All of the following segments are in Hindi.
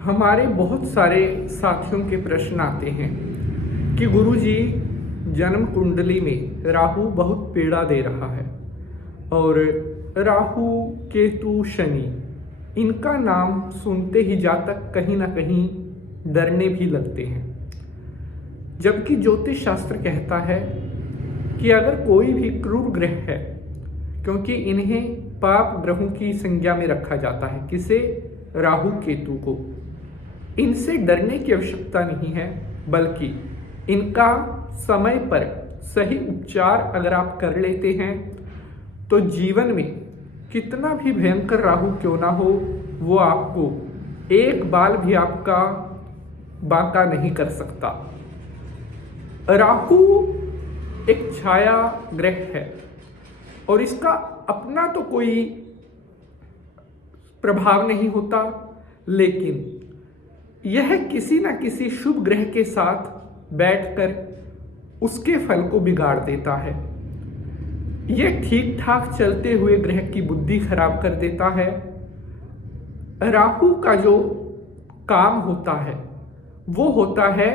हमारे बहुत सारे साथियों के प्रश्न आते हैं कि गुरुजी, जन्म कुंडली में राहु बहुत पीड़ा दे रहा है और राहु, केतु, शनि, इनका नाम सुनते ही जातक कहीं ना कहीं डरने भी लगते हैं। जबकि ज्योतिष शास्त्र कहता है कि अगर कोई भी क्रूर ग्रह है, क्योंकि इन्हें पाप ग्रहों की संज्ञा में रखा जाता है, किसे? राहु केतु को। इनसे डरने की आवश्यकता नहीं है, बल्कि इनका समय पर सही उपचार अगर आप कर लेते हैं तो जीवन में कितना भी भयंकर राहु क्यों ना हो, वो आपको एक बाल भी आपका बांका नहीं कर सकता। राहु एक छाया ग्रह है और इसका अपना तो कोई प्रभाव नहीं होता, लेकिन यह किसी न किसी शुभ ग्रह के साथ बैठकर उसके फल को बिगाड़ देता है। यह ठीक ठाक चलते हुए ग्रह की बुद्धि खराब कर देता है। राहु का जो काम होता है वो होता है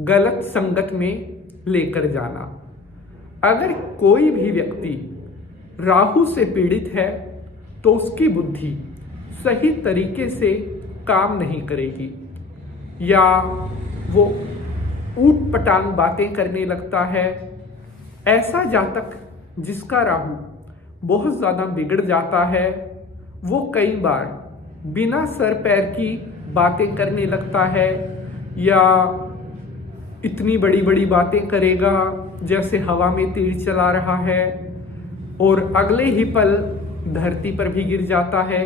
गलत संगत में लेकर जाना। अगर कोई भी व्यक्ति राहु से पीड़ित है तो उसकी बुद्धि सही तरीके से काम नहीं करेगी, या वो ऊट पटांग बातें करने लगता है। ऐसा जातक जिसका राहु बहुत ज़्यादा बिगड़ जाता है, वो कई बार बिना सर पैर की बातें करने लगता है, या इतनी बड़ी बड़ी बातें करेगा जैसे हवा में तीर चला रहा है, और अगले ही पल धरती पर भी गिर जाता है।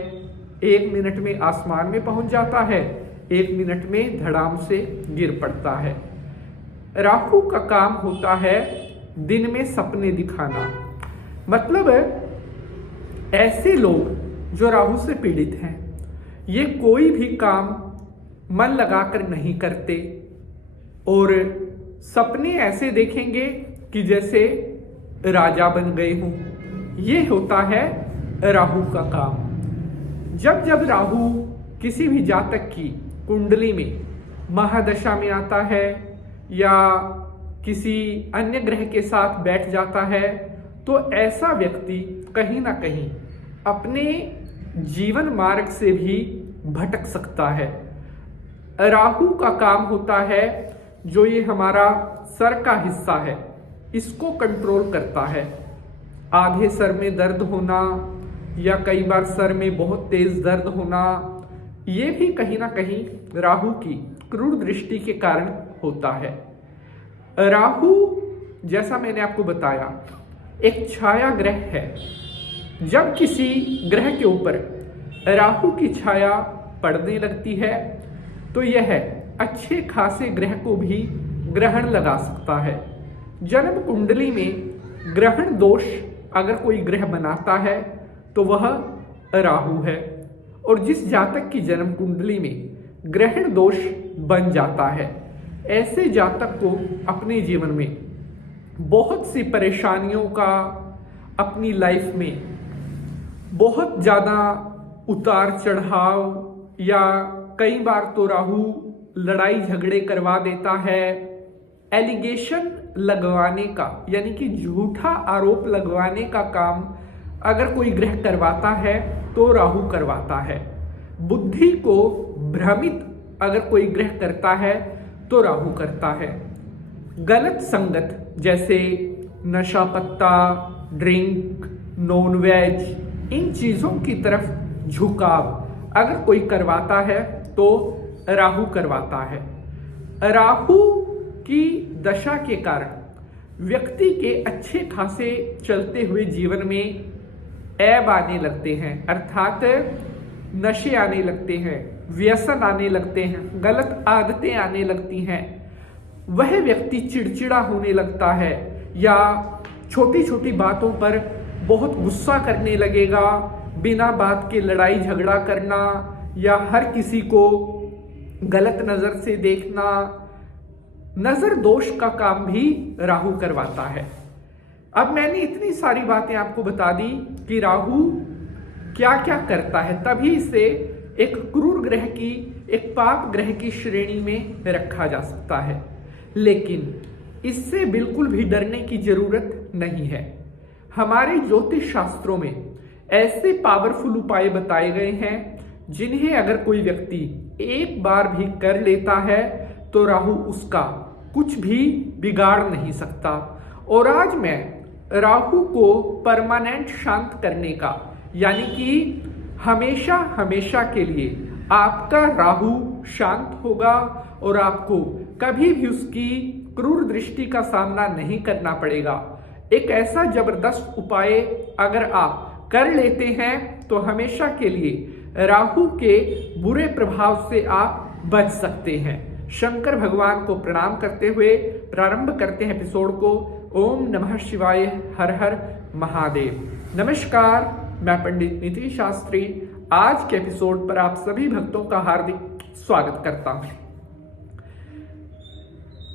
1 मिनट में आसमान में पहुंच जाता है, 1 मिनट में धड़ाम से गिर पड़ता है। राहु का काम होता है दिन में सपने दिखाना। मतलब ऐसे लोग जो राहु से पीड़ित हैं, ये कोई भी काम मन लगाकर नहीं करते और सपने ऐसे देखेंगे कि जैसे राजा बन गए हों। ये होता है राहु का काम। जब जब राहु किसी भी जातक की कुंडली में महादशा में आता है या किसी अन्य ग्रह के साथ बैठ जाता है, तो ऐसा व्यक्ति कहीं ना कहीं अपने जीवन मार्ग से भी भटक सकता है। राहु का काम होता है जो ये हमारा सर का हिस्सा है, इसको कंट्रोल करता है। आधे सर में दर्द होना या कई बार सर में बहुत तेज दर्द होना, ये भी कहीं ना कहीं राहु की क्रूर दृष्टि के कारण होता है। राहु, जैसा मैंने आपको बताया, एक छाया ग्रह है। जब किसी ग्रह के ऊपर राहु की छाया पड़ने लगती है तो यह अच्छे खासे ग्रह को भी ग्रहण लगा सकता है। जन्म कुंडली में ग्रहण दोष अगर कोई ग्रह बनाता है तो वह राहु है, और जिस जातक की जन्म कुंडली में ग्रहण दोष बन जाता है, ऐसे जातक को अपने जीवन में बहुत सी परेशानियों का, अपनी लाइफ में बहुत ज़्यादा उतार चढ़ाव, या कई बार तो राहु लड़ाई झगड़े करवा देता है। एलिगेशन लगवाने का, यानी कि झूठा आरोप लगवाने का काम अगर कोई ग्रह करवाता है तो राहु करवाता है। बुद्धि को भ्रमित अगर कोई ग्रह करता है तो राहु करता है। गलत संगत जैसे नशा पत्ता, ड्रिंक, नॉन वेज, इन चीज़ों की तरफ झुकाव अगर कोई करवाता है तो राहु करवाता है। राहु की दशा के कारण व्यक्ति के अच्छे खासे चलते हुए जीवन में ऐब आने लगते हैं, अर्थात नशे आने लगते हैं, व्यसन आने लगते हैं, गलत आदतें आने लगती हैं। वह व्यक्ति चिड़चिड़ा होने लगता है या छोटी छोटी बातों पर बहुत गुस्सा करने लगेगा, बिना बात के लड़ाई झगड़ा करना या हर किसी को गलत नज़र से देखना। नज़र दोष का काम भी राहु करवाता है। अब मैंने इतनी सारी बातें आपको बता दी कि राहु क्या क्या करता है, तभी से एक क्रूर ग्रह की, एक पाप ग्रह की श्रेणी में रखा जा सकता है, लेकिन इससे बिल्कुल भी डरने की जरूरत नहीं है। हमारे ज्योतिष शास्त्रों में ऐसे पावरफुल उपाय बताए गए हैं जिन्हें अगर कोई व्यक्ति एक बार भी कर लेता है तो राहु उसका कुछ भी बिगाड़ नहीं सकता। और आज मैं राहु को परमानेंट शांत करने का, यानी कि हमेशा हमेशा के लिए आपका राहु शांत होगा और आपको कभी भी उसकी क्रूर दृष्टि का सामना नहीं करना पड़ेगा। एक ऐसा जबरदस्त उपाय अगर आप कर लेते हैं तो हमेशा के लिए राहु के बुरे प्रभाव से आप बच सकते हैं। शंकर भगवान को प्रणाम करते हुए प्रारंभ करते हैं एपिसोड को। ओम नमः शिवाय, हर हर महादेव। नमस्कार, मैं पंडित नीतीश शास्त्री आज के एपिसोड पर आप सभी भक्तों का हार्दिक स्वागत करता हूं।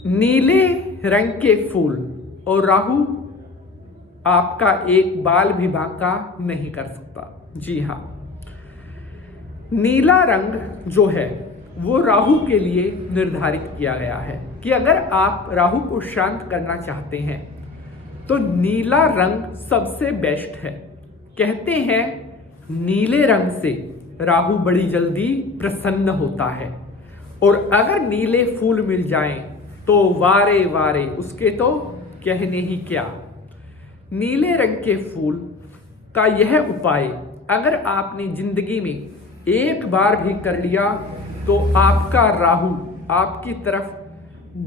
नीले रंग के फूल और राहु आपका एक बाल भी बांका नहीं कर सकता। जी हां, नीला रंग जो है वो राहु के लिए निर्धारित किया गया है कि अगर आप राहु को शांत करना चाहते हैं तो नीला रंग सबसे बेस्ट है। कहते हैं नीले रंग से राहु बड़ी जल्दी प्रसन्न होता है, और अगर नीले फूल मिल जाएं तो वारे वारे उसके तो कहने ही क्या। नीले रंग के फूल का यह उपाय अगर आपने जिंदगी में एक बार भी कर लिया तो आपका राहु आपकी तरफ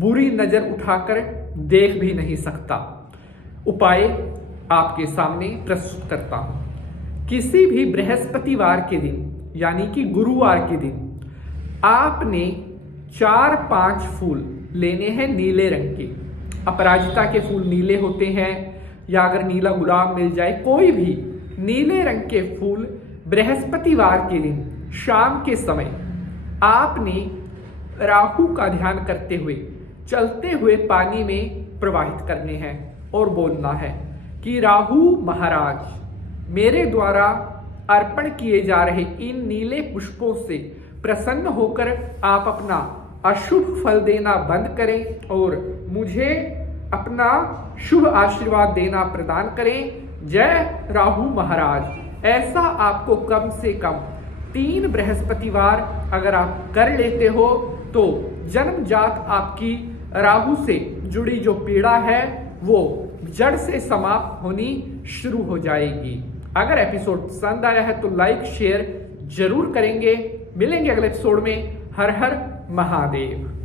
बुरी नजर उठाकर देख भी नहीं सकता। उपाय आपके सामने प्रस्तुत करता हूं। किसी भी बृहस्पतिवार के दिन, यानी कि गुरुवार के दिन, आपने 4-5 फूल लेने हैं नीले रंग के। अपराजिता के फूल नीले होते हैं, या अगर नीला गुलाब मिल जाए, कोई भी नीले रंग के फूल बृहस्पतिवार के दिन शाम के समय आपने राहु का ध्यान करते हुए चलते हुए पानी में प्रवाहित करने हैं और बोलना है कि राहु महाराज, मेरे द्वारा अर्पण किए जा रहे इन नीले पुष्पों से प्रसन्न होकर आप अपना अशुभ फल देना बंद करें और मुझे अपना शुभ आशीर्वाद देना प्रदान करें। जय राहु महाराज। ऐसा आपको कम से कम 3 बृहस्पतिवार अगर आप कर लेते हो तो जन्मजात आपकी राहु से जुड़ी जो पीड़ा है वो जड़ से समाप्त होनी शुरू हो जाएगी। अगर एपिसोड पसंद आया है तो लाइक शेयर जरूर करेंगे। मिलेंगे अगले एपिसोड में। हर हर महादेव।